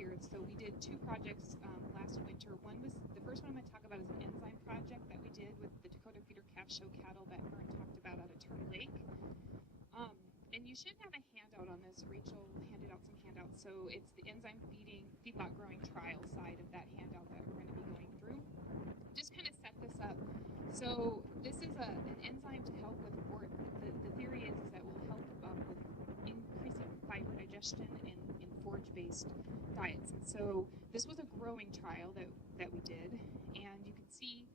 here. So we did two projects last winter. The first one I'm going to talk about is an enzyme project that we did with the Dakota feeder calf show cattle that Vern talked about out of Turner Lake. And you should have a handout on this. Rachel handed out some handouts. So it's the enzyme feedlot growing trial side of that handout that we're going to be going through. Just kind of set this up. So this is an enzyme to help with the theory is that will help with increasing fiber digestion in forage-based diets. And so this was a growing trial that we did, and you can see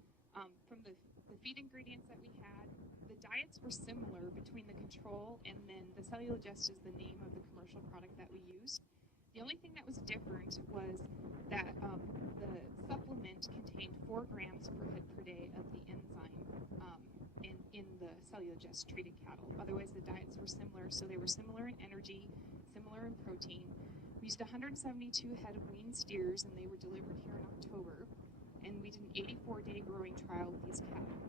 from the feed ingredients that we had, the diets were similar between the control and then the Cellulogest is the name of the commercial product that we used. The only thing that was different was that the supplement contained 4 grams per head per day of the enzyme in the Cellulogest treated cattle. Otherwise, the diets were similar, so they were similar in energy, similar in protein. We used 172 head of weaned steers, and they were delivered here in October. And we did an 84-day growing trial with these cattle.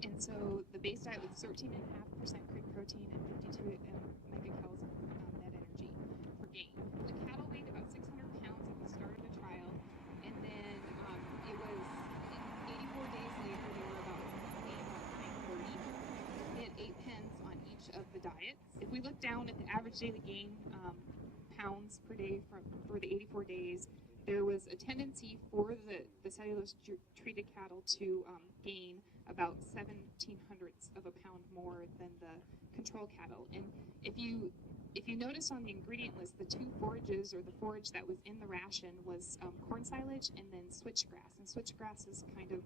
And so the base diet was 13.5% CREC protein and 52 megacalories of net energy per gain. The cattle weighed about 600 pounds at the start of the trial, and then it was 84 days later, they were weighing about 930. We had 8 pens on each of the diets. If we look down at the average daily gain pounds per day for the 84 days, there was a tendency for the cellulose treated cattle to gain about 0.17 of a pound more than the control cattle. And if you notice on the ingredient list, the 2 forages, or the forage that was in the ration, was corn silage and then switchgrass. And switchgrass is kind of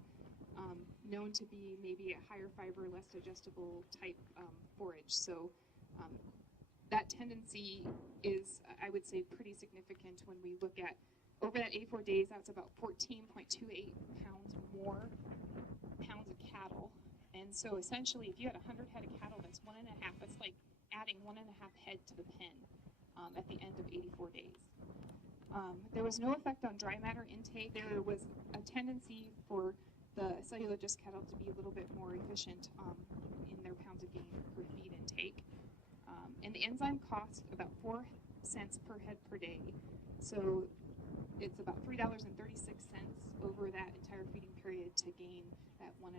known to be maybe a higher fiber, less digestible type forage. So that tendency is, I would say, pretty significant when we look at over that 84 days. That's about 14.28 pounds more pounds of cattle. And so essentially, if you had 100 head of cattle, that's 1.5. That's like adding 1.5 head to the pen at the end of 84 days. There was no effect on dry matter intake. There was a tendency for the Cellulogest cattle to be a little bit more efficient in their pounds of gain per feed intake. And the enzyme cost about 4 cents per head per day. So it's about $3.36 over that entire feeding period to gain that 1.5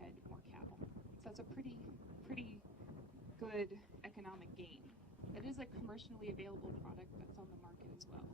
head more cattle. So it's a pretty good economic gain. It is a commercially available product that's on the market as well.